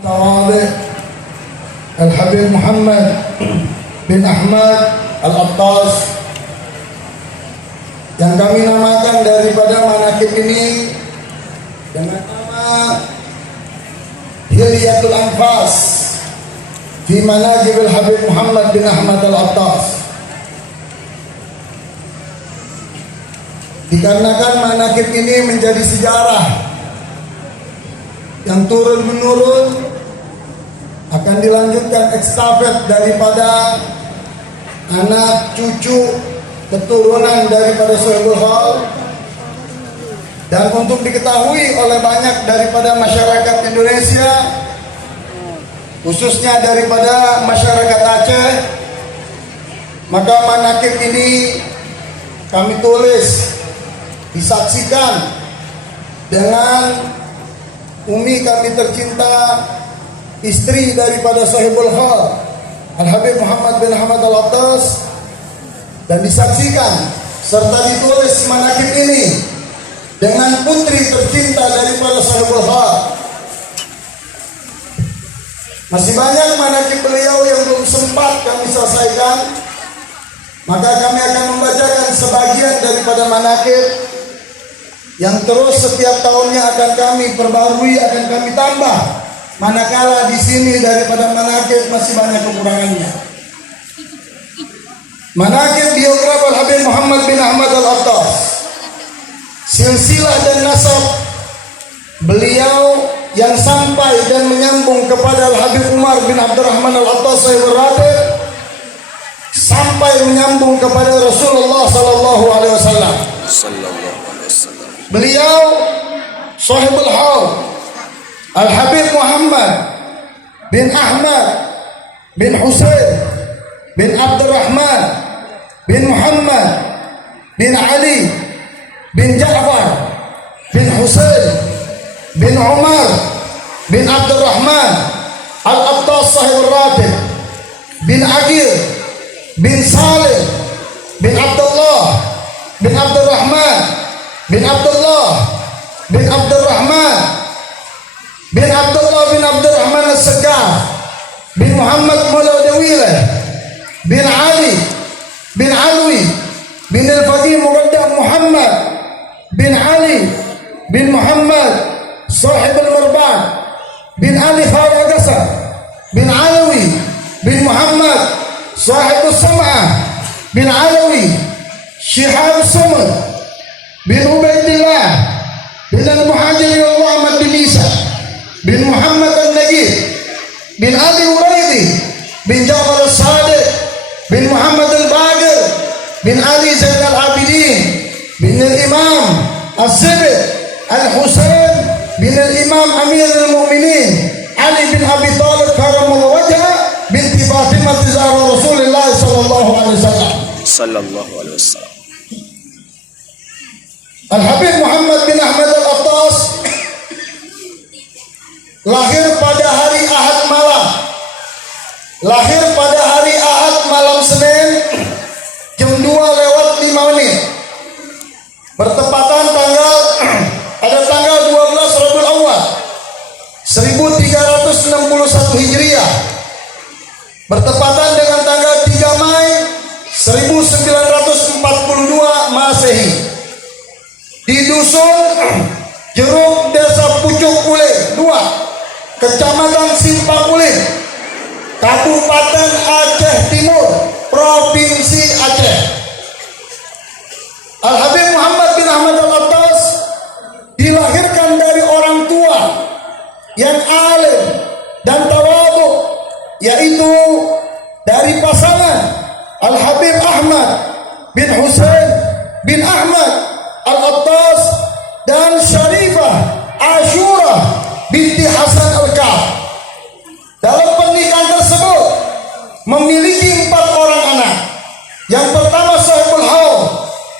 Tawadhi Al-Habib Muhammad bin Ahmad Al-Attas yang kami namakan daripada manaqib ini dengan nama Hilyatul Anfas fi Manaqib Al-Habib Muhammad bin Ahmad Al-Attas, dikarenakan manaqib ini menjadi sejarah yang turun-menurun, akan dilanjutkan estafet daripada anak cucu keturunan daripada Sohibul Hal, dan untuk diketahui oleh banyak daripada masyarakat Indonesia, khususnya daripada masyarakat Aceh, maka manaqib ini kami tulis, disaksikan dengan umi kami tercinta, istri daripada Sohibul Hal Al-Habib Muhammad bin Ahmad Al-Attas, dan disaksikan serta ditulis manaqib ini dengan putri tercinta daripada Sohibul Hal. Masih banyak manaqib beliau yang belum sempat kami selesaikan, maka kami akan membacakan sebagian daripada manaqib yang terus setiap tahunnya akan kami perbarui, akan kami tambah, manakala di sini daripada manaqib masih banyak kekurangannya. Manaqib biografi Al-Habib Muhammad bin Ahmad Al-Attas, silsilah dan nasab beliau yang sampai dan menyambung kepada Al-Habib Umar bin Abdurrahman Al-Attas Sahibul Ratib, sampai menyambung kepada Rasulullah sallallahu alaihi wasallam. Beliau Sohibul Hal Al-Habib Muhammad bin Ahmad bin Husain bin Abdurrahman bin Muhammad bin Ali bin Ja'far bin Husain bin Umar bin Abdurrahman Al-Attas Sahibul Ratib bin Aqil bin Salim bin Abdullah bin Abdurrahman bin Abdullah bin Abdurrahman bin Abdullah bin Abdurrahman As-Sagaf bin Muhammad Mulawdawilah bin Ali bin Alwi bin Al-Faqih Muqaddam Muhammad bin Ali bin Muhammad Sahib Al-Marban bin Ali Faragasa bin Alawi bin Muhammad Sahib Al-Sam'ah bin Alawi Syihab Samad bin Ubaidillah bin Al-Muhajir Muhammad bin Isa bin Muhammad Al-Najib bin Ali Uraidi bin Ja'far Al-Sadiq bin Muhammad Al-Bagir bin Ali Zain Al-Abidin bin Al-Imam Al-Sibit Al-Husain bin Al-Imam Amir Al-Mu'minin Ali bin Abi Talib Karamullah Wajah binti Fatimah Zahra Rasulullah sallallahu alaihi wasallam. Al-Habib Muhammad bin Ahmad Al-Attas lahir pada hari Ahad malam. Lahir pada hari Ahad malam Senin jam 2:05. Bertepatan pada tanggal 12 Rabiul Awal 1361 Hijriah. Bertepatan dengan tanggal 3 Mei 1942 Masehi. Di dusun Jeruk, Desa Pucuk Ulin 2, Kecamatan Simpang-Ulin, Kabupaten Aceh Timur, Provinsi Aceh. Al-Habib Muhammad bin Ahmad Al-Attas dilahirkan dari orang tua yang alim dan tawadhu, yaitu dari pasangan Al-Habib Ahmad bin Husain bin Ahmad Al-Attas dan Syarifah Ashura binti Hasan Al-Kaf. Dalam pernikahan tersebut memiliki 4 orang anak. Yang pertama Sohibul Hal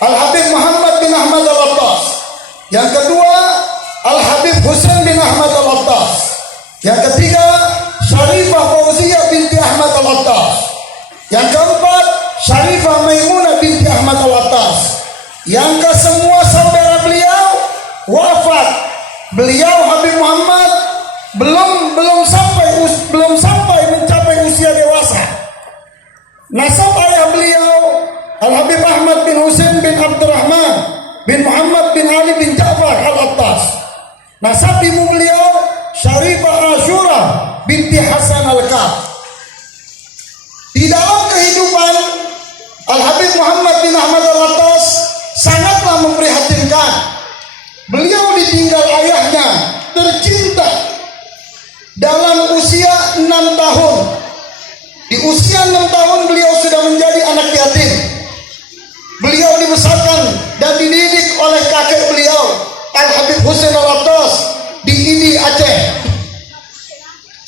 Al-Habib Muhammad bin Ahmad Al-Attas. Yang kedua Al-Habib Husain bin Ahmad Al-Attas. Yang ketiga Syarifah Fauziyah binti Ahmad Al-Attas. Yang keempat Syarifah Maimunah binti Ahmad Al-Attas. Yang kesemua saudara beliau wafat. Beliau Habib Muhammad belum sampai Hasabimu beliau Syarifah Ashura binti Hasan Al-Kaf. Di dalam kehidupan Al-Habib Muhammad bin Ahmad Al-Attas sangatlah memprihatinkan. Beliau ditinggal ayahnya tercinta dalam usia 6 tahun. Di usia 6 tahun beliau sudah menjadi anak yatim. Beliau dibesarkan dan dididik oleh kakek beliau Al-Habib Husain Al-Attas di Idi, Aceh.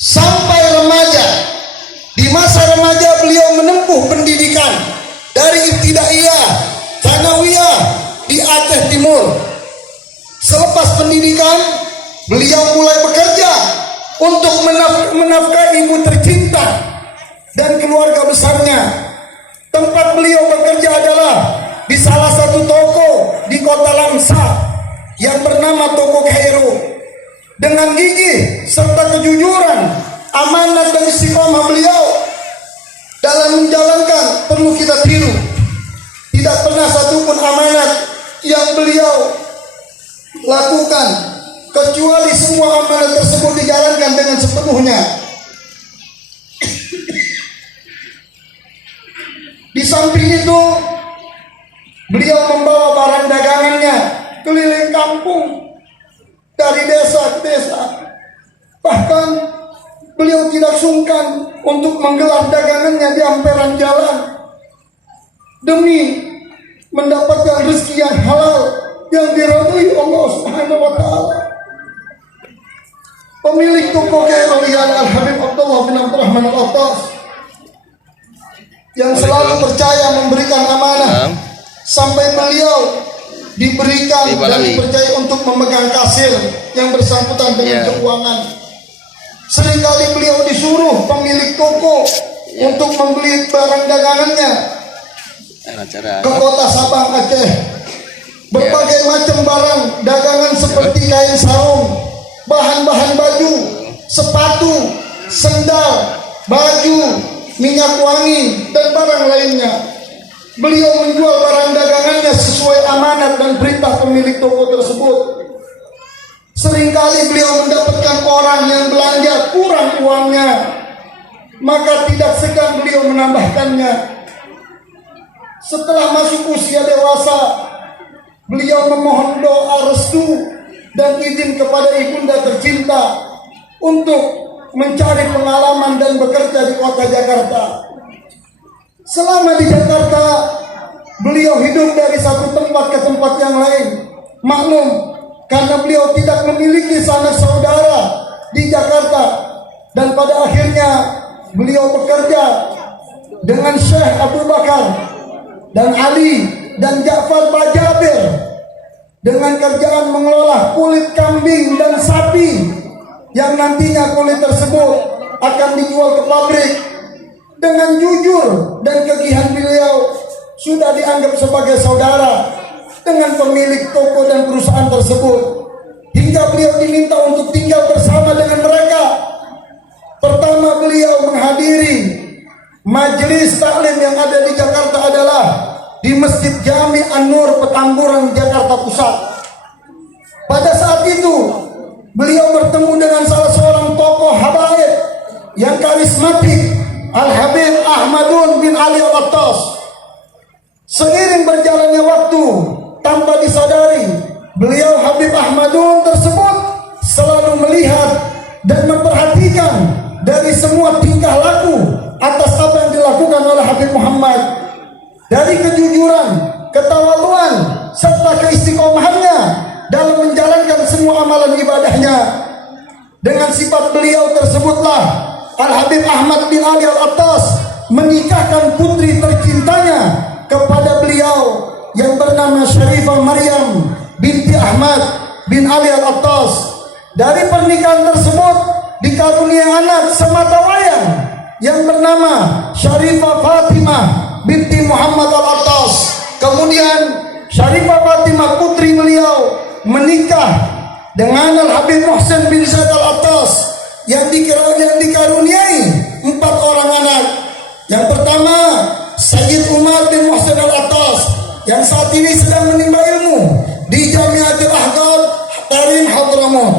Sampai remaja. Di masa remaja beliau menempuh pendidikan dari ibtidaiyah, tsanawiyah di Aceh Timur. Selepas pendidikan, beliau mulai bekerja untuk menafkahi ibu tercinta dan keluarga besarnya. Tempat beliau bekerja adalah di salah satu toko di kota Lamsa yang bernama Toko Kairo. Dengan gigih serta kejujuran, amanat dan istiqomah beliau dalam menjalankan perlu kita tiru. Tidak pernah satupun amanat yang beliau lakukan kecuali semua amanat tersebut dijalankan dengan sepenuhnya. Di samping itu, beliau membawa barang dagangannya keliling kampung dari desa ke desa. Bahkan beliau tidak sungkan untuk menggelar dagangannya di amperan jalan demi mendapatkan rezeki yang halal yang diridhoi Allah Subhanahu wa taala. Pemilik toko Kairo ialah Al-Habib Abdullah bin Abdurrahman Al-Attas yang selalu percaya memberikan amanah sampai beliau diberikan dan dipercaya untuk memegang kasir yang bersangkutan dengan keuangan. Seringkali beliau disuruh pemilik toko untuk membeli barang dagangannya ke kota Sabang, Aceh. Berbagai macam barang dagangan seperti kain sarung, bahan-bahan baju, sepatu, sendal, baju, minyak wangi, dan barang lainnya. Beliau menjual barang dagangannya sesuai amanat dan perintah pemilik toko tersebut. Seringkali beliau mendapatkan orang yang belanja kurang uangnya, maka tidak segan beliau menambahkannya. Setelah masuk usia dewasa, beliau memohon doa restu dan izin kepada ibunda tercinta untuk mencari pengalaman dan bekerja di kota Jakarta. Selama di Jakarta, beliau hidup dari satu tempat ke tempat yang lain. Maklum, karena beliau tidak memiliki sanak saudara di Jakarta, dan pada akhirnya beliau bekerja dengan Syekh Abu Bakar dan Ali dan Ja'far Bajabir dengan kerjaan mengelola kulit kambing dan sapi yang nantinya kulit tersebut akan dijual ke pabrik. Dengan jujur dan kegigihan beliau sudah dianggap sebagai saudara dengan pemilik toko dan perusahaan tersebut, hingga beliau diminta untuk tinggal bersama dengan mereka. Pertama beliau menghadiri majelis taklim yang ada di Jakarta adalah di Masjid Jami An-Nur Petamburan, Jakarta Pusat. Pada saat itu beliau bertemu dengan salah seorang tokoh habaib yang karismatik, Al-Habib Ahmadun bin Ali Al-Attas. Seiring berjalannya waktu, tanpa disadari, beliau Habib Ahmadun tersebut selalu melihat dan memperhatikan dari semua tingkah laku atas apa yang dilakukan oleh Habib Muhammad. Dari kejujuran, ketawaduan, serta keistiqomahannya dalam menjalankan semua amalan ibadahnya. Dengan sifat beliau tersebutlah Al-Habib Ahmad bin Ali Al-Attas menikahkan putri tercintanya kepada beliau yang bernama Syarifah Maryam binti Ahmad bin Ali Al-Attas. Dari pernikahan tersebut dikarunia anak semata wayang yang bernama Syarifah Fatimah binti Muhammad Al-Attas. Kemudian Syarifah Fatimah putri beliau menikah dengan Al-Habib Muhsin bin Zaid Al-Attas yang dikaruniai 4 orang anak. Yang pertama Sayyid Umar bin Muhsin Al-Attas yang saat ini sedang menimba ilmu di Jamiatul Ahqaf Tarim Hadramut.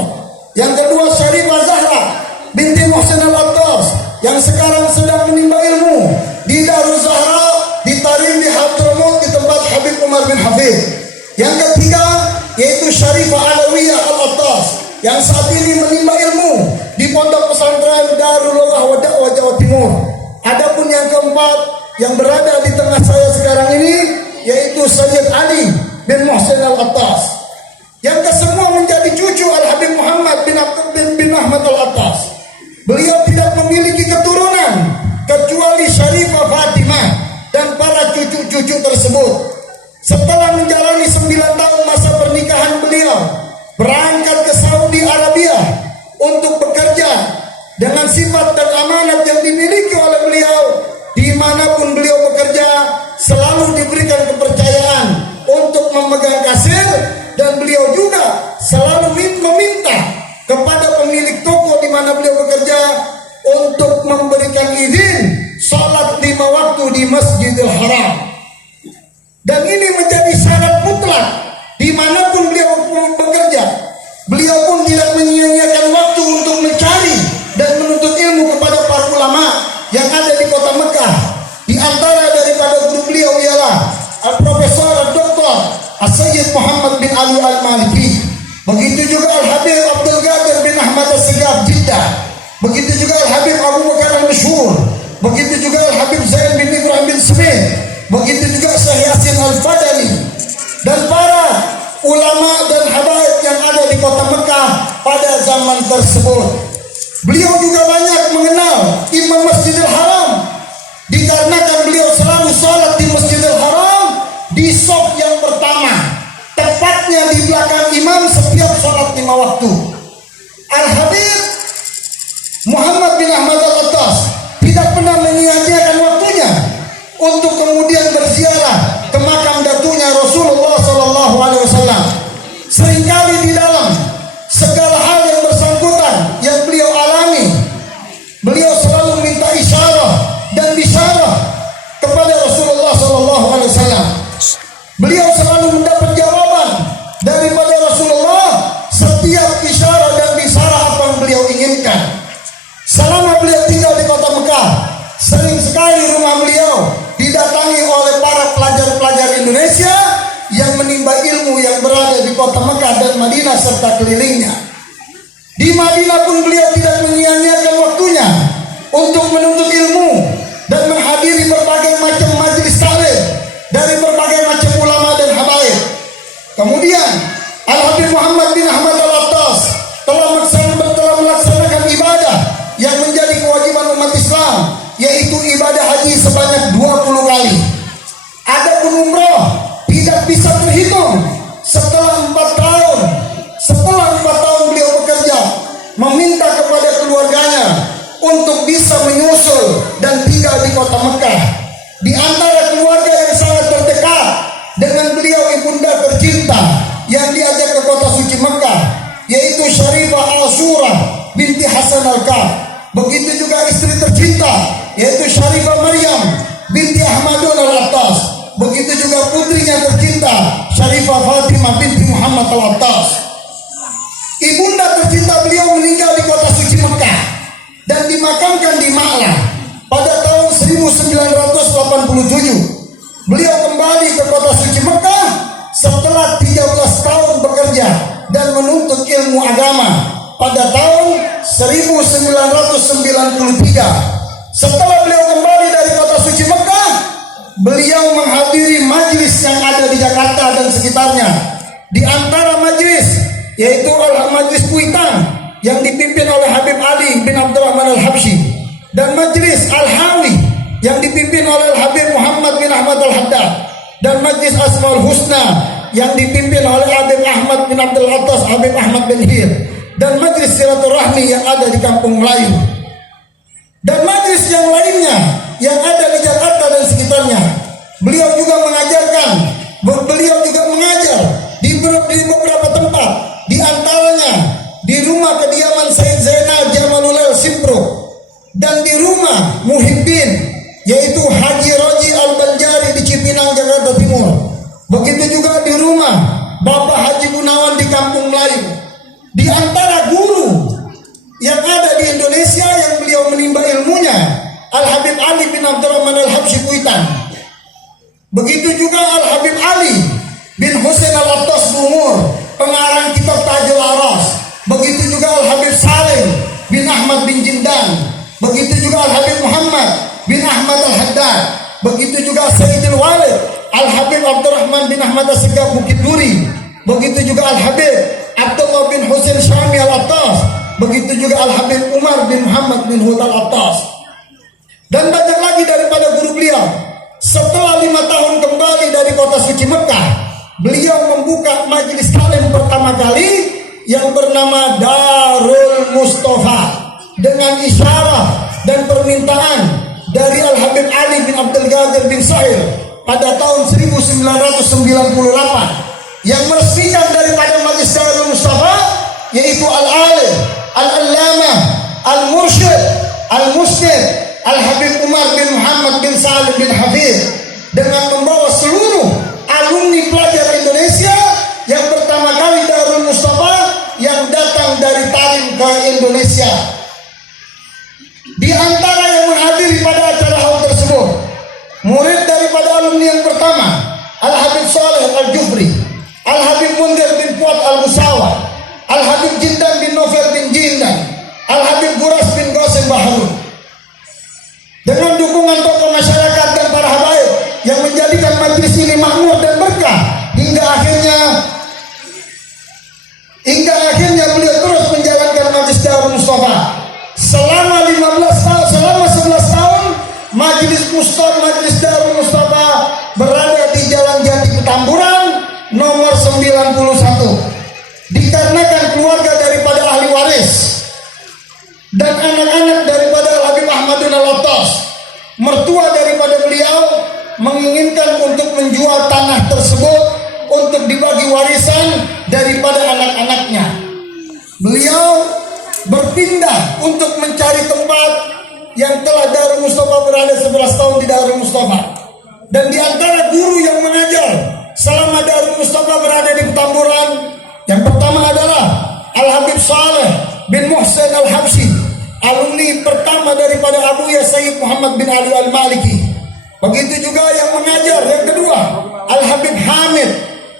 binti Muhsin Al-Attas yang sekarang sedang menimba ilmu di Darul Zahra, di Tarim, di Hadramaut, di tempat Habib Umar bin Hafid. Yang ketiga yaitu Syarifah Alawiyah Al-Attas yang saat ini menimba ilmu di Pondok Pesantren Darulullah Wadakwah Jawa Timur. Adapun yang keempat yang berada di tengah saya sekarang ini yaitu Sayyid Ali bin Muhsin Al-Attas yang kesemua menjadi cucu Al-Habib Muhammad bin Ahmad Al-Attas. Beliau tidak memiliki keturunan kecuali Syarifah Fatimah dan para cucu-cucu tersebut. Setelah menjalani 9 tahun masa pernikahan beliau berangkat ke Saudi Arabia untuk bekerja dengan sifat dan amanat yang dimiliki oleh beliau. Dimanapun beliau bekerja selalu diberikan kepercayaan untuk memegang kasir, dan beliau juga selalu meminta kepada pemilik toko di mana beliau bekerja untuk memberikan izin salat 5 waktu di Masjidil Haram. Dan ini menjadi syarat mutlak dimanapun beliau bekerja. Beliau pun tidak menyia-nyiakan waktu untuk mencari dan menuntut ilmu kepada para ulama yang ada di kota Mekah. Di antara daripada guru beliau ialah Al-Profesor Dr. As-Sayyid Muhammad bin Ali Al-Maliki. Begitu juga Al-Habib Abdul Qadir bin Ahmad As-Sigaf Jeddah. Begitu juga Al-Habib Abu Bakar Al-Masyhur. Begitu juga Al-Habib Zain bin Ibrahim bin Smith. Begitu juga Syekh Yasin Al-Fadali dan para ulama dan habaib yang ada di kota Mekah pada zaman tersebut. Beliau juga banyak mengenal Imam Masjidil Haram dikarenakan beliau selalu sholat di Masjidil Haram di shaf yang pertama, tepatnya di belakang imam setiap sholat 5 waktu. Al-Habib Muhammad bin Ahmad Al-Attas tidak pernah menyia-nyiakan waktunya untuk kemudian berziarah ke makam datunya Rasulullah SAW. Seringkali di dalam segala hal yang bersangkutan yang beliau alami, beliau selalu minta isyarah dan bisyarah kepada Rasulullah SAW. Beliau selalu mendapat jawaban daripada Rasulullah setiap isyarah dan bisyarah apa yang beliau inginkan. Selama beliau tinggal di kota Mekah, sering sekali rumah beliau didatangi oleh para pelajar-pelajar Indonesia yang menimba ilmu yang berada di kota Mekah dan Madinah serta kelilingnya. Di Madinah pun beliau tidak menyia-nyiakan waktunya untuk menuntut ilmu dan menghadiri berbagai macam majelis taklim dari berbagai macam ulama dan habaib. Kemudian Al-Habib Muhammad bin Ahmad Al-Attas telah melaksanakan ibadah yang menjadi kewajiban umat Islam, yaitu ibadah haji sebanyak 20 kali. Adapun umrah tidak bisa terhitung setelah 4 tahun. Setelah 4 tahun beliau bekerja, meminta kepada keluarganya untuk bisa menyusul dan tinggal di kota Mekah. Di antara keluarga yang sangat terdekat dengan beliau ibunda tercinta yang diajak ke kota suci Mekah, yaitu Syarifah Al-Shura binti Hasan Al-Kaf. Begitu juga istri tercinta yaitu Syarifah Maryam binti Ahmadun Al-Attas. Begitu juga putrinya tercinta Syarifah Fatimah binti Muhammad Al-Attas. Ibunda tercinta beliau meninggal di kota suci Mekah dan dimakamkan di Ma'lah pada tahun 1987. Beliau kembali ke kota suci Mekah setelah 13 tahun bekerja dan menuntut ilmu agama pada tahun 1993. Setelah beliau kembali dari kota suci Mekah, beliau menghadiri majlis yang ada di Jakarta dan sekitarnya. Di antara majlis yaitu Majlis Kuitang yang dipimpin oleh Habib Ali bin Abdurrahman Al-Habsyi, dan majlis Al-Hawi yang dipimpin oleh Habib Muhammad bin Ahmad Al-Haddad, dan majlis Asmaul Husna yang dipimpin oleh Habib Ahmad bin Abdul Attas, Habib Ahmad bin Hir, dan majlis Silaturahmi yang ada di Kampung Melayu, dan majlis yang lainnya yang ada di Jakarta dan sekitarnya. Beliau juga mengajarkan, beliau juga mengajar di beberapa tempat, di antaranya di rumah kediaman Said Zainal Jamalullah Simpro dan di rumah Muhibbin yaitu Haji Roji Al-Banjari di Cipinang, Jakarta Timur. Begitu juga di rumah Bapak Haji Gunawan di Kampung Melayu. Di antara guru yang ada di Indonesia Al-Habib Ali bin Abdurrahman Al-Habsyi Kuitan. Begitu juga Al-Habib Ali bin Husain Al-Attas Bungur, pengarang kitab Tajul Aras. Begitu juga Al-Habib Salim bin Ahmad bin Jindan. Begitu juga Al-Habib Muhammad bin Ahmad Al-Haddad. Begitu juga Sayyidul Walid Al-Habib Abdurrahman bin Ahmad As-Segaf Bukit Duri. Begitu juga Al-Habib Abdullah bin Husain Syami Al-Attas. Begitu juga Al-Habib Umar bin Muhammad bin Hud Al-Attas. Dan banyak lagi daripada guru beliau. Setelah 5 tahun kembali dari kota suci Mekah, beliau membuka majelis taklim pertama kali yang bernama Darul Mustafa dengan isyarah dan permintaan dari Al-Habib Ali bin Abdul Qadir bin Sa'ir pada tahun 1998 yang meresmikan daripada majelis Darul Mustafa yaitu Al-Alim, Al-Allamah, Al-Mursyid, Al-Musnid Al-Habib Umar bin Muhammad bin Salim bin Hafiz, dengan membawa seluruh alumni pelajar Indonesia yang pertama kali Darul Mustafa yang datang dari Tarim ke Indonesia. Di antara yang menghadiri pada acara haul tersebut, murid daripada alumni yang pertama Al-Habib Saleh Al-Jufri, Al-Habib Mundir bin Fuad Al-Musawa, Al-Habib Jindan bin Novel bin Jindan, Al-Habib Guras bin Qasim Baharun. Dengan dukungan tokoh masyarakat dan para habaib yang menjadikan majelis ini makmur dan berkah hingga akhirnya beliau terus menjalankan majelis Darul Mustafa selama 11 tahun. Majelis Darul Mustafa berada di Jalan Jati Petamburan nomor 91, dikarenakan keluarga daripada ahli waris dan anak-anak daripada Habib Ahmadun Al-Attas, mertua daripada beliau menginginkan untuk menjual tanah tersebut untuk dibagi warisan daripada anak-anaknya. Beliau berpindah untuk mencari tempat yang telah Darul Mustafa berada 11 tahun di Darul Mustafa. Dan di antara guru yang mengajar selama Darul Mustafa berada di Petamburan, yang pertama adalah Al-Habib Saleh bin Muhsin Al-Habsyi, alumni pertama daripada Abuya Sayyid Muhammad bin Ali Al-Maliki. Begitu juga yang mengajar yang kedua Al-Habib Hamid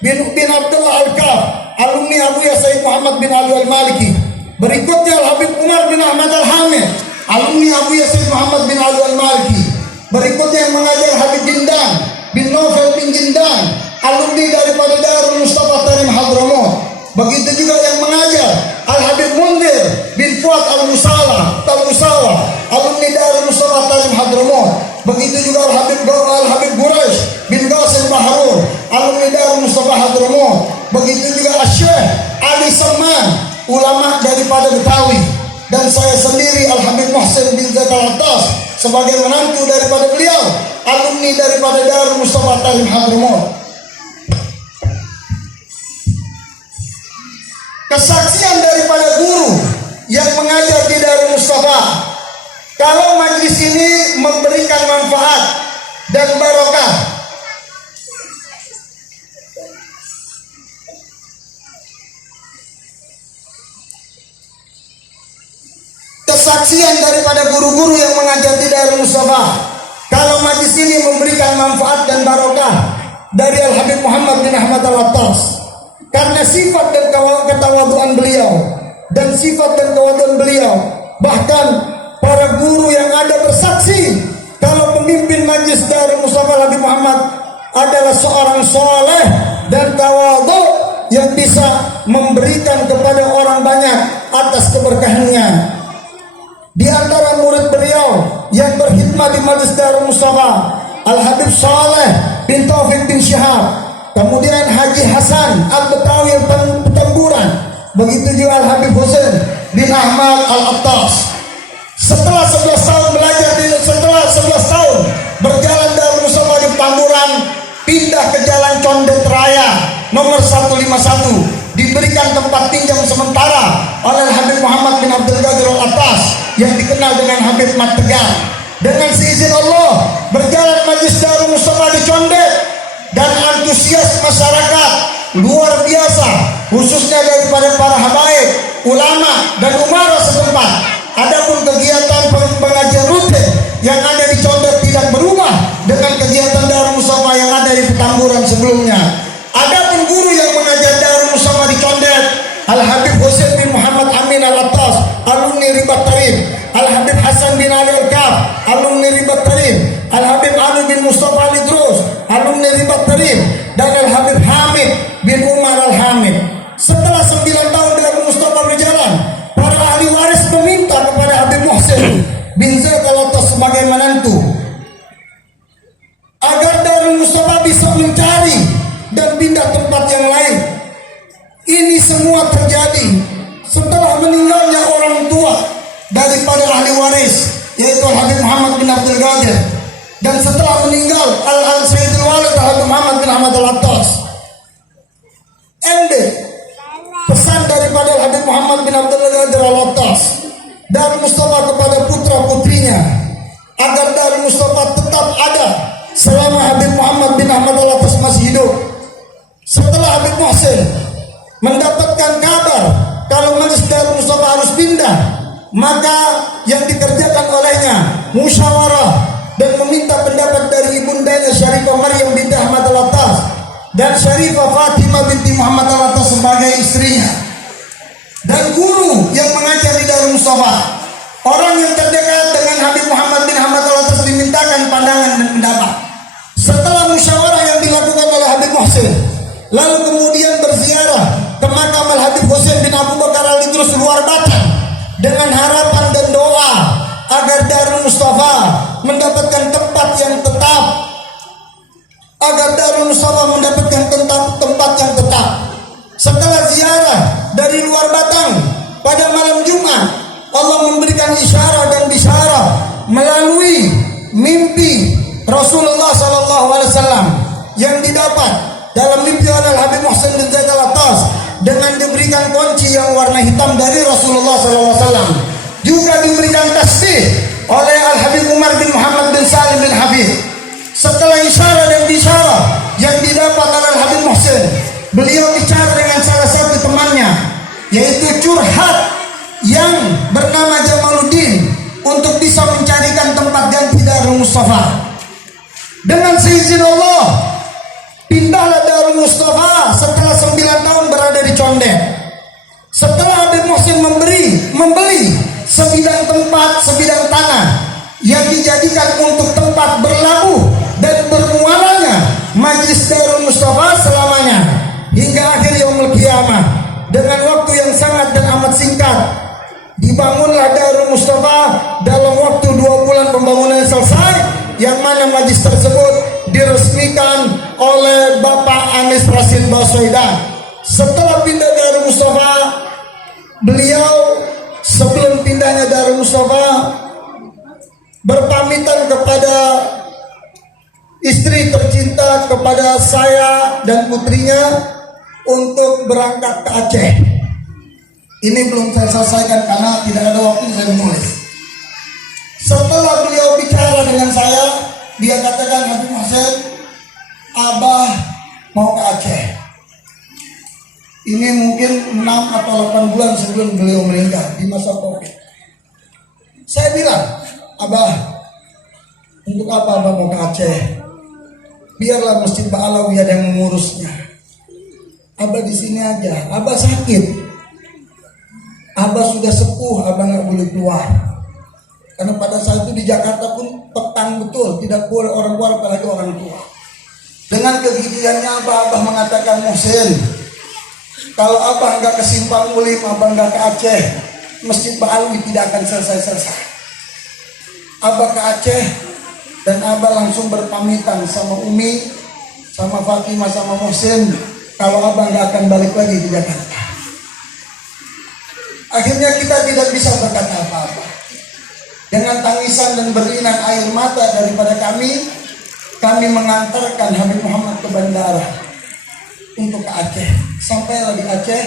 bin Abdullah Al-Kaf, alumni Abuya Sayyid Muhammad bin Ali Al-Maliki. Berikutnya Al-Habib Umar bin Ahmad Al-Hamid, alumni Abuya Sayyid Muhammad bin Ali Al-Maliki. Berikutnya yang mengajar Habib Jindan bin Novel bin Jindan, alumni daripada Darul Mustafa Tarim Hadramut. Begitu juga yang mengajar Al-Habib Mundir bin Fuad Al-Musawa, alumni Darul Mustafa Tarim Hadramut. Begitu juga Al-Habib Quraish bin Qasim Baharun, alumni Darul Mustafa Hadramut. Begitu juga Syekh Ali Salman, ulama daripada Betawi. Dan saya sendiri Al-Habib Muhsin bin Zaid Al-Attas sebagai menantu daripada beliau, alumni daripada Darul Mustafa Tarim Hadramut. Kesaksian daripada guru yang mengajar di Darul Mustafa, kalau majelis ini memberikan manfaat dan barokah, kesaksian daripada guru-guru yang mengajar di Darul Mustafa, kalau majelis ini memberikan manfaat dan barokah dari Al-Habib Muhammad bin Ahmad Al-Attas, karena sifat dan ketawaduan beliau dan sifat dan ketawaduan beliau, bahkan para guru yang ada bersaksi kalau pemimpin majelis Darul Mustafa Habib Muhammad adalah seorang soleh dan tawadu yang bisa memberikan kepada orang banyak atas keberkahannya. Di antara murid beliau yang berkhidmat di majelis Darul Mustafa, Al-Habib Saleh bin Taufik bin Syihab, kemudian Haji Hasan Al-Betawi Petamburan, begitu juga Al-Habib Husain bin Ahmad Al-Attas. Setelah 11 tahun berjalan Darul Mustafa di Petamburan, pindah ke Jalan Condet Raya nomor 151, diberikan tempat tinggal sementara oleh Habib Muhammad bin Abdul Qadir Al-Attas yang dikenal dengan Habib Mat Tegar. Dengan seizin Allah, berjalan majelis Darul Mustafa di Condet, dan antusias masyarakat luar biasa, khususnya daripada para habaib, ulama dan umara setempat. Adapun kegiatan pengajian rutin yang ada di dari Petamburan sebelumnya. Adapun guru yang mengajar Darul Mustafa di Condet, Al Habib Husain bin Muhammad Amin Al Attas, alumni Ribat Tarim. Al Habib Hasan bin Ali Al Kaf, alumni Ribat Tarim. Al Habib Ali bin Mustafa Al Idrus, alumni Ribat Tarim. Dan Al Habib Hamid bin Umar Al Hamid. Setelah 9 tahun Darul Mustafa berjalan, para ahli waris meminta kepada Habib Muhsin bin Zaid Al Attas sebagai menantu agar Darul Mustafa bisa mencari dan pindah tempat yang lain. Ini semua terjadi setelah meninggalnya orang tua daripada ahli waris, yaitu Habib Muhammad bin Abdul Qadir, dan setelah meninggal Al-Sayyidul Walid Habib Muhammad bin Ahmad Al-Attas. Pesan daripada Habib Muhammad bin Abdul Qadir Al-Attas Darul Mustafa kepada putra putrinya agar Darul Mustafa tetap ada selama Habib Muhammad bin Ahmad Al-Attas masih hidup. Setelah Habib Muhsin mendapatkan kabar kalau Majelis Darul Mustafa harus pindah, maka yang dikerjakan olehnya musyawarah dan meminta pendapat dari ibundanya Syarifah Maryam binti Ahmad Al-Attas dan Syarifah Fatimah binti Muhammad Al-Attas sebagai istrinya. Dan guru yang mengajar di Darul Mustafa, orang yang terdekat dengan Habib Muhammad bin Ahmad Al-Attas, dimintakan pandangan dan pendapat. Setelah musyawarah yang dilakukan oleh Habib Muhsin, lalu kemudian berziarah ke makam Al Habib Husain bin Abu Bakar Al Idrus luar Batang dengan harapan dan doa agar Darul Mustafa mendapatkan tempat yang tetap, agar Darul Mustafa mendapatkan tempat yang tetap. Setelah ziarah dari luar Batang pada malam Jumat, Allah memberikan isyarat dan bisyarah melalui mimpi Rasulullah SAW yang didapat dalam mimpi oleh Habib Muhsin bin Zaid Al-Attas dengan diberikan kunci yang warna hitam dari Rasulullah SAW. Juga diberikan tasbih oleh Al Habib Umar bin Muhammad bin Salim bin Habib. Setelah isyarat dan bisyarah yang didapat oleh Al Habib Muhsin, beliau bicara dengan salah satu temannya, yaitu curhat yang bernama Jamaluddin, untuk bisa mencarikan tempat ganti Darul Mustafa. Dengan seizin Allah, pindahlah Darul Mustafa setelah 9 tahun berada di Condet. Setelah Habib Muhsin membeli sebidang tanah yang dijadikan untuk tempat berlabuh dan bermualanya Majelis Darul Mustafa selamanya hingga akhir yaumul qiyamah. Dengan waktu yang sangat dan amat singkat, dibangunlah Darul Mustafa. Dalam waktu 2 bulan pembangunan selesai, yang mana majlis tersebut diresmikan oleh Bapak Anies Rashid Baswedan. Setelah pindah Darul Mustafa, beliau sebelum pindahnya Darul Mustafa berpamitan kepada istri tercinta, kepada saya dan putrinya untuk berangkat ke Aceh. Ini belum saya selesaikan karena tidak ada waktu saya menulis. Setelah beliau bicara dengan saya, dia katakan, Habib Muhsin, Abah mau ke Aceh. Ini mungkin 6 atau 8 bulan sebelum beliau meninggal di masa Covid. Saya bilang, Abah, untuk apa Abah mau ke Aceh? Biarlah Masjid Ba'alawiyah yang mengurusnya. Abah di sini aja. Abah sakit. Abah sudah sepuh, Abah nggak boleh keluar. Karena pada saat itu di Jakarta pun petang betul, tidak boleh orang luar apalagi orang tua. Dengan kegigihannya Abah mengatakan, Muhsin, kalau Abah nggak ke Simpang Ulim, Abah nggak ke Aceh, Masjid Ba'alwi tidak akan selesai-selesai. Abah ke Aceh dan Abah langsung berpamitan sama Umi, sama Fatimah, sama Muhsin, kalau Abah nggak akan balik lagi ke Jakarta. Akhirnya kita tidak bisa berkata apa-apa. Dengan tangisan dan berlinang air mata daripada kami mengantarkan Habib Muhammad ke bandara untuk ke Aceh. Sampailah di Aceh,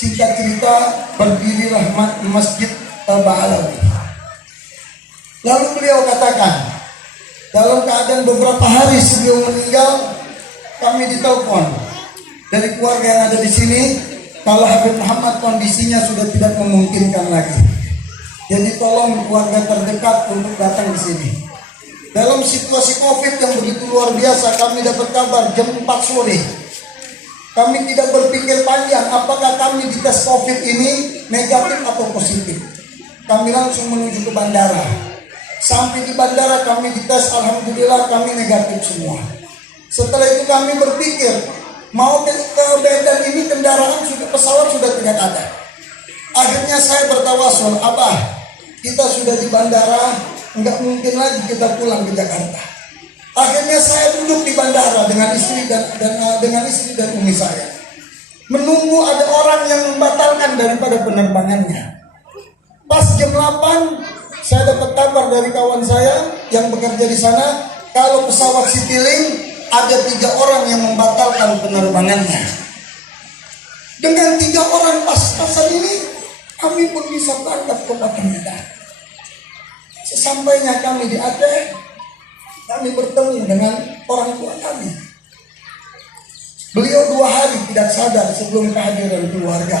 singkat cerita, berdirilah Masjid Ba'alawi. Lalu beliau katakan, dalam keadaan beberapa hari sebelum meninggal, kami ditelepon dari keluarga yang ada di sini, kalau Habib Muhammad kondisinya sudah tidak memungkinkan lagi. Jadi tolong keluarga terdekat untuk datang di sini. Dalam situasi COVID yang begitu luar biasa, kami dapat kabar jam 4 sore. Kami tidak berpikir panjang apakah kami dites COVID ini negatif atau positif. Kami langsung menuju ke bandara. Sampai di bandara kami dites, alhamdulillah kami negatif semua. Setelah itu kami berpikir, mau ke Medan ini kendaraan pesawat sudah tidak ada. Akhirnya saya bertawasul, Abah, kita sudah di bandara, nggak mungkin lagi kita pulang ke Jakarta. Akhirnya saya duduk di bandara dengan istri dan umi saya, menunggu ada orang yang membatalkan daripada penerbangannya. Pas jam 8, saya dapat kabar dari kawan saya yang bekerja di sana, kalau pesawat Citylink ada 3 orang yang membatalkan penerbangannya. Dengan 3 orang pas-pasan ini, kami pun bisa berangkat ke Medan. Sesampainya kami di Aceh, kami bertemu dengan orang tua kami. Beliau 2 hari tidak sadar sebelum kehadiran keluarga.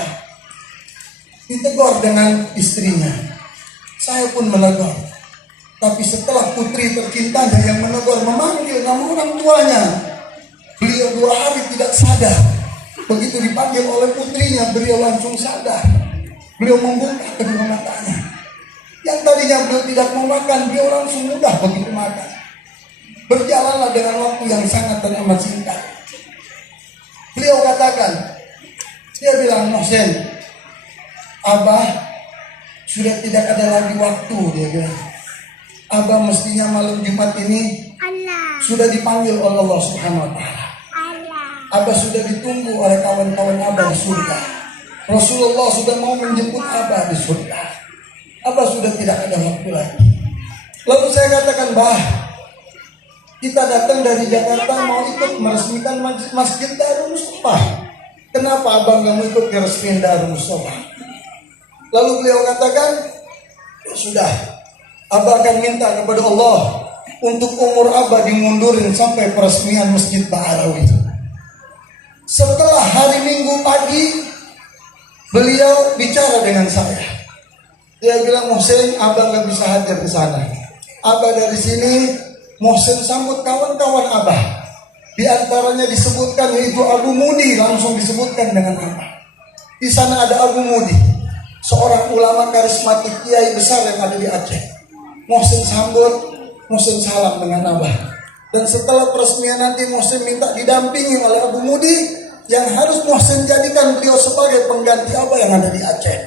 Ditegur dengan istrinya. Saya pun menegur. Tapi setelah putri tercintanya yang menegur, memanggil nama orang tuanya, beliau 2 hari tidak sadar. Begitu dipanggil oleh putrinya, beliau langsung sadar. Beliau membuka kedua matanya. Yang tadinya beliau tidak mau makan, beliau langsung mudah begitu makan. Berjalanlah dengan waktu yang sangat teramat singkat. Beliau katakan, dia bilang, Mohsen, Abah sudah tidak ada lagi waktu, dia bilang. Abah mestinya malam Jumat ini sudah dipanggil oleh Allah Subhanahu wa Ta'ala. Abah sudah ditunggu oleh kawan-kawan Abah di surga. Rasulullah sudah mau menjemput Abah di surga. Abah sudah tidak ada waktu lagi. Lalu saya katakan, Bah, kita datang dari Jakarta mau ikut meresmikan Masjid Darul Mustafa. Kenapa Abah nggak mau ikut meresmikan Darul Mustafa? Lalu beliau katakan, ya sudah, Abah akan minta kepada Allah untuk umur Abah dimundurin sampai peresmian Masjid Ba'alawi. Setelah hari Minggu pagi, beliau bicara dengan saya. Dia bilang, Mohsen, Abah nggak bisa hadir ke sana. Abah dari sini, Mohsen sambut kawan-kawan Abah. Di antaranya disebutkan yaitu Abu Mudi, langsung disebutkan dengan Abah. Di sana ada Abu Mudi, seorang ulama karismatik kiai besar yang ada di Aceh. Mohsen sambut, Mohsen salam dengan Abah. Dan setelah peresmian nanti Mohsen minta didampingi oleh Abu Mudi, yang harus Mohsen jadikan beliau sebagai pengganti Abah yang ada di Aceh.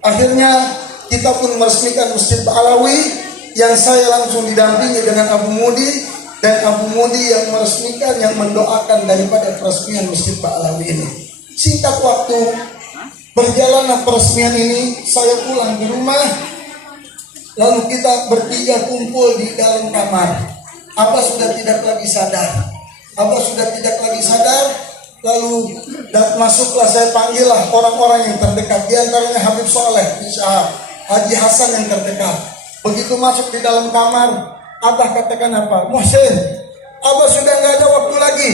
Akhirnya kita pun meresmikan Masjid Ba'alawi, yang saya langsung didampingi dengan Abu Mudi, dan Abu Mudi yang meresmikan, yang mendoakan daripada peresmian Masjid Ba'alawi ini. Singkat waktu, berjalanlah peresmian ini, saya pulang ke rumah, lalu kita bertiga kumpul di dalam kamar. Abah sudah tidak lagi sadar. Lalu masuklah, saya panggillah orang-orang yang terdekat. Di antaranya Habib Soleh, Haji Hasan yang terdekat. Begitu masuk di dalam kamar, Abah katakan apa? Mohsen, Abah sudah nggak ada waktu lagi.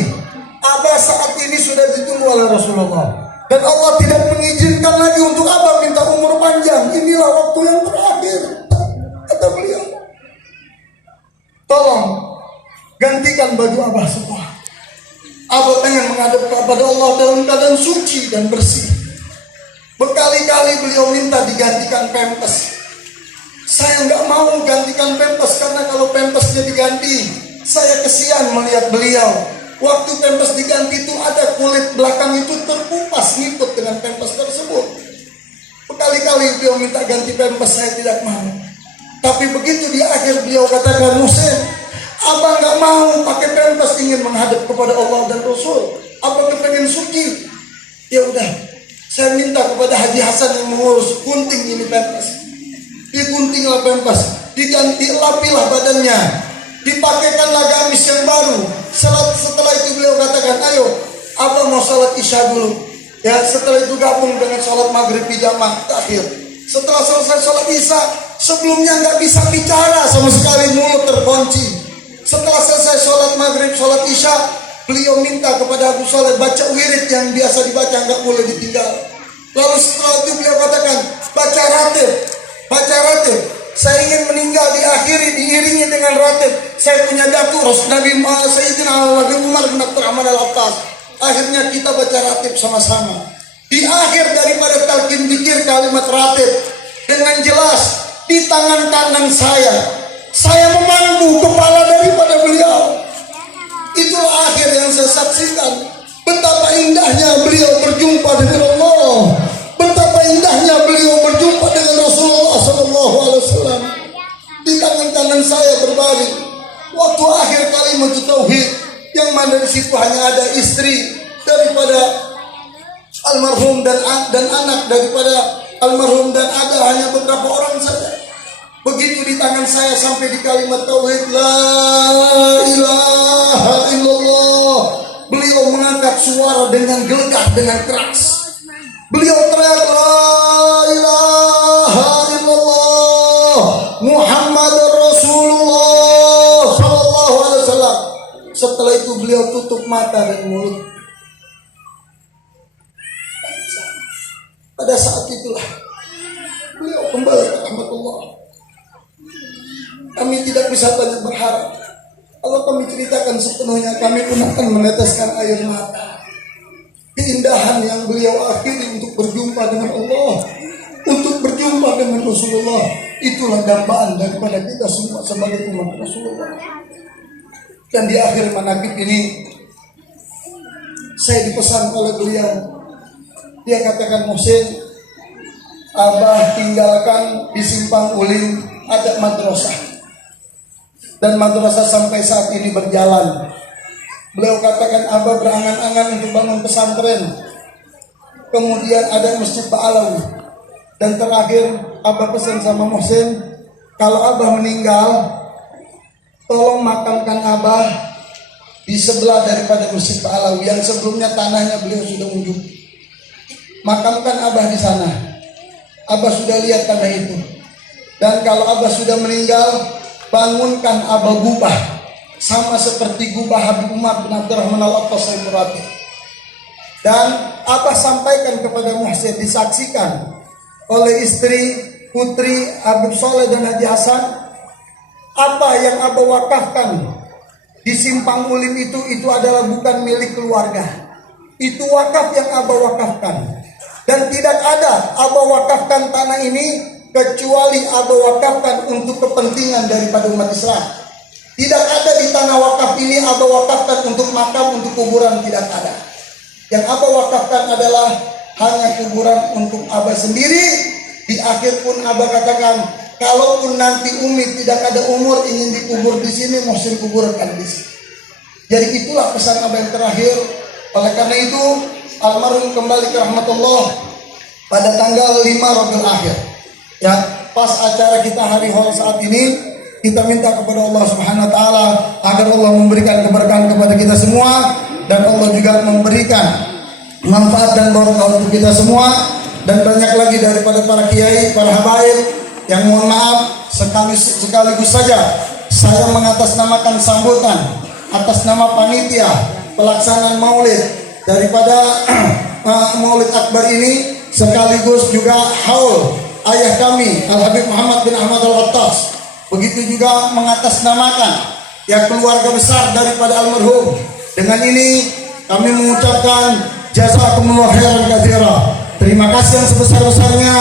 Abah saat ini sudah ditunggu oleh Rasulullah. Dan Allah tidak mengizinkan lagi untuk Abah minta umur panjang. Inilah waktu yang terakhir, kata beliau. Tolong gantikan baju Abah semua. Abah pengen menghadap kepada Allah dalam keadaan suci dan bersih. Berkali-kali beliau minta digantikan pempes. Saya nggak mau gantikan pempes, karena kalau pempesnya diganti, saya kesian melihat beliau. Waktu pempes diganti itu ada kulit belakang itu terkupas, ngikut dengan pempes tersebut. Berkali-kali beliau minta ganti pempes, saya tidak mau. Tapi begitu di akhir beliau katakan, Mohsen, Abah nggak mau pakai pempes, ingin menghadap kepada Allah dan Rasul. Abah kepengen suci. Ya udah, saya minta kepada Haji Hasan yang mengurus, gunting ini pempes. Diguntinglah pempes, diganti, lapilah badannya, dipakaikanlah gamis yang baru. Setelah itu beliau katakan, ayo Abah mau sholat isya dulu. Ya, setelah itu gabung dengan sholat maghrib pijamah terakhir. Setelah selesai sholat isya, sebelumnya nggak bisa bicara sama sekali, mulut terkunci. Setelah selesai sholat maghrib, sholat isya, beliau minta kepada Abu Soleh baca wirid yang biasa dibaca, nggak boleh ditinggal. Lalu setelah itu beliau katakan, baca ratib. Saya ingin meninggal diakhiri diiringi dengan ratib. Saya punya datu Nabi Sayyidina Nabi Umar bin Abdurrahman Al-Attas. Akhirnya kita baca ratib sama-sama. Di akhir daripada talqin zikir kalimat ratib dengan jelas di tangan kanan saya memandu kepala daripada beliau. Itulah akhir yang saya saksikan. Betapa indahnya beliau berjumpa dengan Allah. Betapa indahnya beliau berjumpa dengan Rasulullah SAW. Di tangan kanan saya berbaring. Waktu akhir kalimat tauhid, yang mana di situ hanya ada istri daripada almarhum dan anak daripada almarhum, dan ada hanya beberapa orang saja. Begitu di tangan saya sampai di kalimat tauhid la ilaha illallah, beliau mengangkat suara dengan gelegar, dengan keras. Beliau teriak la ilaha illallah Muhammad Rasulullah sallallahu alaihi wasallam. Setelah itu beliau tutup mata dan mulut. Pada saat itulah beliau kembali ke rahmatullah. Kami tidak bisa banyak berharap. Kalau kami ceritakan sepenuhnya, kami pun akan meneteskan air mata. Keindahan yang beliau akhiri untuk berjumpa dengan Allah, untuk berjumpa dengan Rasulullah, itulah dambaan daripada kita semua sebagai umat Rasulullah. Dan di akhir manaqib ini, saya dipesan oleh beliau. Dia katakan, Muhsin, Abah tinggalkan di Simpang Ulin ada madrasah. Dan madrasah sampai saat ini berjalan. Beliau katakan, Abah berangan-angan untuk bangun pesantren. Kemudian ada Masjid Pak Alawi. Dan terakhir Abah pesan sama Muhsin, kalau Abah meninggal, tolong makamkan Abah di sebelah daripada Masjid Pak Alawi, yang sebelumnya tanahnya beliau sudah unjuk. Makamkan Abah di sana. Abah sudah lihat tanah itu. Dan kalau Abah sudah meninggal, bangunkan Abah gubah sama seperti gubah Habib Umar bin Abdurrahman Al-Attas Al-Murati. Dan Abah sampaikan kepada Muhsin, disaksikan oleh istri putri Habib Soleh dan Haji Hasan, apa yang Abah wakafkan di Simpang Ulin itu adalah bukan milik keluarga. Itu wakaf yang Abah wakafkan. Dan tidak ada Abah wakafkan tanah ini kecuali Abah wakafkan untuk kepentingan daripada umat Islam. Tidak ada di tanah wakaf ini Abah wakafkan untuk makam, untuk kuburan, tidak ada. Yang Abah wakafkan adalah hanya kuburan untuk Abah sendiri. Di akhir pun Abah katakan, kalaupun nanti Umi tidak ada umur ingin dikubur di sini, Muhsin kuburkan di sini. Jadi itulah pesan Abah yang terakhir. Oleh karena itu, almarhum kembali ke rahmatullah pada tanggal 5 Rabiul Akhir. Ya, pas acara kita hari haul saat ini, kita minta kepada Allah Subhanahu wa taala agar Allah memberikan keberkahan kepada kita semua, dan Allah juga memberikan manfaat dan barokah untuk kita semua, dan banyak lagi daripada para kiai, para habaib yang mohon maaf sekaligus saja saya mengatasnamakan sambutan atas nama panitia pelaksanaan maulid daripada Maulid Akbar ini, sekaligus juga haul ayah kami Al Habib Muhammad bin Ahmad Al-Attas. Begitu juga mengatasnamakan ya keluarga besar daripada almarhum. Dengan ini kami mengucapkan jazakumullah khairan katsira. Terima kasih yang sebesar-besarnya.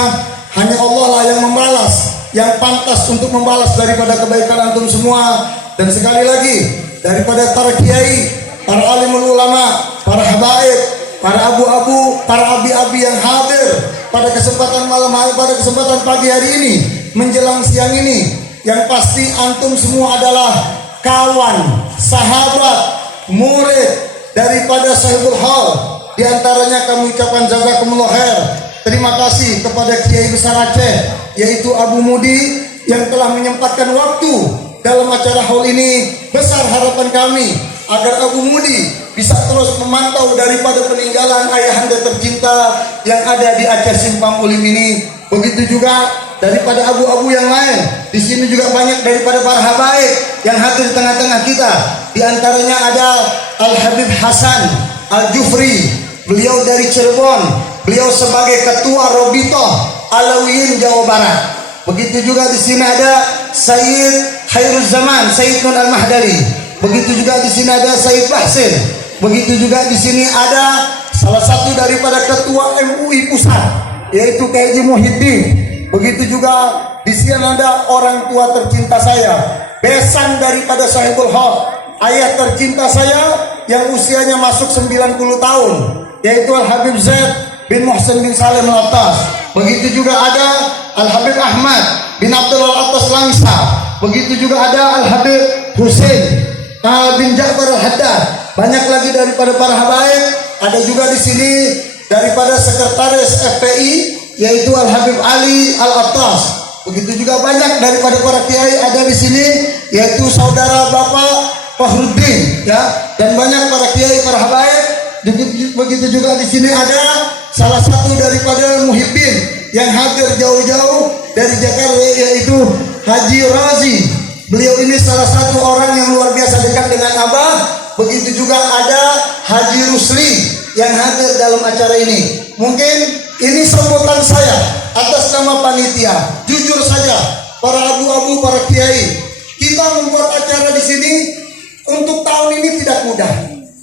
Hanya Allah lah yang membalas, yang pantas untuk membalas daripada kebaikan antum semua. Dan sekali lagi, daripada para kiai, para alimul ulama, para habaib, para abu-abu, para abi-abi yang hadir pada kesempatan malam hari, pada kesempatan pagi hari ini menjelang siang ini, yang pasti antum semua adalah kawan, sahabat, murid daripada Sahibul Hal. Di antaranya kami ucapkan jazakumullah khair. Terima kasih kepada Kiai Besar Aceh, yaitu Abu Mudi, yang telah menyempatkan waktu dalam acara haul ini. Besar harapan kami agar Abu Mudi bisa terus memantau daripada peninggalan ayahanda tercinta yang ada di Aceh Simpang Ulim ini. Begitu juga daripada abu-abu yang lain. Di sini juga banyak daripada para habaib yang hadir di tengah-tengah kita. Di antaranya ada Al Habib Hasan Al Jufri, beliau dari Cirebon. Beliau sebagai ketua Robitoh Alawiyin Jawa Barat. Begitu juga di sini ada Sayyid Khairul Zaman, Sayyid Nun Al-Mahdali. Begitu juga di sini ada Sayyid Bahsin. Begitu juga di sini ada salah satu daripada ketua MUI pusat, yaitu Haji Muhyiddin. Begitu juga di sini ada orang tua tercinta saya, besan daripada Sahibul Haq, ayah tercinta saya yang usianya masuk 90 tahun, yaitu Al-Habib Zaid bin Muhsin bin Salim Al-Attas. Begitu juga ada Al-Habib Ahmad bin Abdullah Al-Attas Langsa. Begitu juga ada Al-Habib Hussein bin Ja'far Al-Haddad. Banyak lagi daripada para habaib. Ada juga di sini daripada sekretaris FPI, yaitu Al-Habib Ali Al-Attas. Begitu juga banyak daripada para kiai ada di sini, yaitu saudara Bapak Fahruddin, ya, dan banyak para kiai, para habaib. Begitu juga di sini ada salah satu daripada muhibbin yang hadir jauh-jauh dari Jakarta, yaitu Haji Razi. Beliau ini salah satu orang yang luar biasa dekat dengan Abah. Begitu juga ada Haji Rusli yang hadir dalam acara ini. Mungkin ini sambutan saya atas nama panitia. Jujur saja, para abu-abu, para kiai, kita membuat acara di sini untuk tahun ini tidak mudah.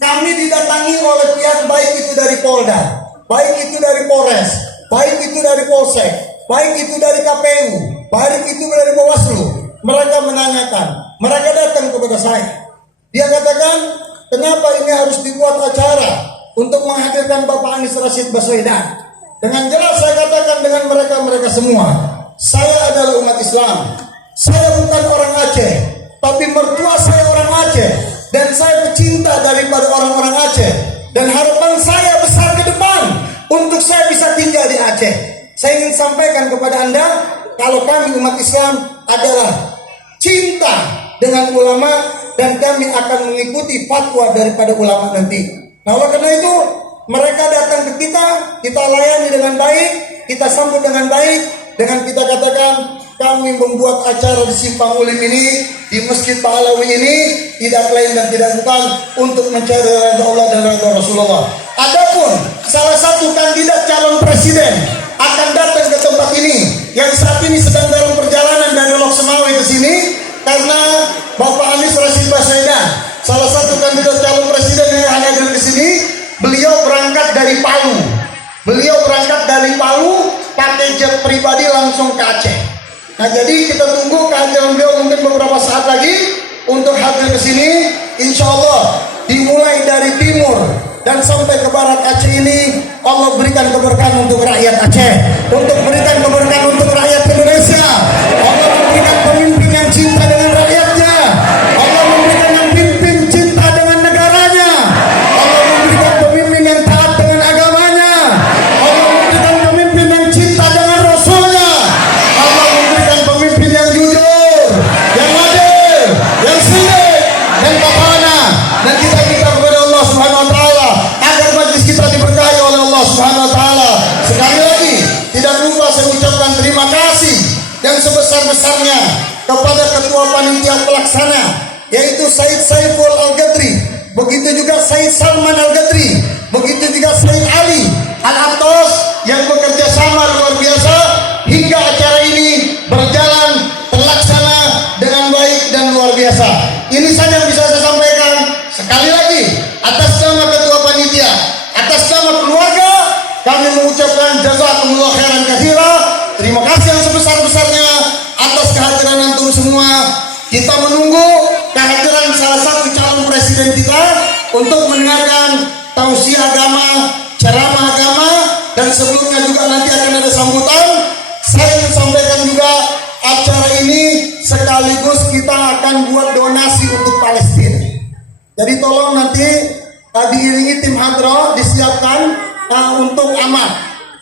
Kami didatangi oleh pihak, baik itu dari Polda, baik itu dari Polres, baik itu dari Polsek, baik itu dari KPU, baik itu dari Bawaslu. Mereka menanyakan, mereka datang kepada saya. Dia katakan, kenapa ini harus dibuat acara untuk menghadirkan Bapak Anies Rashid Baswedan? Dengan jelas saya katakan dengan mereka semua, saya adalah umat Islam. Saya bukan orang Aceh, tapi mertua saya orang Aceh, dan saya pecinta daripada orang-orang Aceh. Dan harapan saya besar ke depan untuk saya bisa tinggal di Aceh. Saya ingin sampaikan kepada Anda, kalau kami umat Islam adalah cinta dengan ulama, dan kami akan mengikuti fatwa daripada ulama nanti. Nah, oleh karena itu, mereka datang ke kita layani dengan baik, kita sambut dengan baik, dengan kita katakan, kami membuat acara di Simpang Ulim ini, di Masjid Pahlawi ini, tidak lain dan tidak bukan untuk mencari ridha Allah dan ridha Rasulullah. Adapun salah satu kandidat calon presiden akan datang ke tempat ini, yang saat ini sedang dalam perjalanan dari Lok Semawe ke sini, karena Bapak Anies Rashid Baswedan, salah satu kandidat calon presiden yang hadir di sini, beliau berangkat dari Palu. Beliau berangkat dari Palu pakai jet pribadi langsung ke Aceh. Nah, jadi kita tunggu kehadiran beliau mungkin beberapa saat lagi untuk hadir ke sini. Insya Allah dimulai dari timur dan sampai ke barat Aceh ini, Allah berikan keberkahan untuk rakyat Aceh, untuk berikan keberkahan untuk rakyat Indonesia. Allah memberikan pemimpin yang cinta dengan rakyatnya. Allah memberikan yang pimpin cinta dengan negaranya. Allah memberikan pemimpin yang taat dengan agamanya. Allah memberikan pemimpin yang cinta dengan Rasulnya. Allah memberikan pemimpin yang jujur, yang adil, yang sidik, dan tapana. Dan kita minta kepada Allah Subhanahu Wa Taala agar majlis kita diberkahi oleh Allah Subhanahu Wa Taala. Sekali lagi, tidak lupa saya ucapkan terima kasih yang sebesar-besarnya kepada Ketua Panitia Pelaksana, yaitu Said Saiful Al-Gadri, begitu juga Said Salman Al-Gadri, begitu juga Said Ali Al-Attas, yang bekerja sama luar biasa hingga acara ini berjalan terlaksana dengan baik dan luar biasa. Ini saja yang bisa saya sampaikan. Sekali lagi, atas nama Ketua Panitia, atas nama keluarga, kami mengucapkan jazakumullah khairan katsira. Terima kasih yang sebesar-besarnya atas kehadiran antum semua. Kita menunggu kehadiran salah satu calon presiden kita untuk mendengarkan tausiah agama, ceramah agama, dan sebelumnya juga nanti akan ada sambutan. Saya ingin sampaikan juga, acara ini sekaligus kita akan buat donasi untuk Palestina. Jadi tolong nanti diiringi tim hadroh disiapkan untuk amal.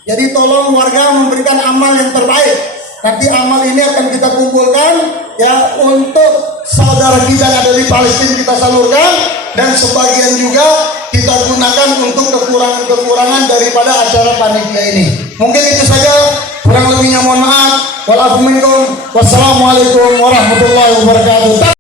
Jadi tolong warga memberikan amal yang terbaik. Nanti amal ini akan kita kumpulkan ya untuk saudara kita yang ada di Palestina, kita salurkan, dan sebagian juga kita gunakan untuk kekurangan-kekurangan daripada acara panitia ini. Mungkin itu saja, kurang lebihnya mohon maaf. Wassalamualaikum warahmatullahi wabarakatuh.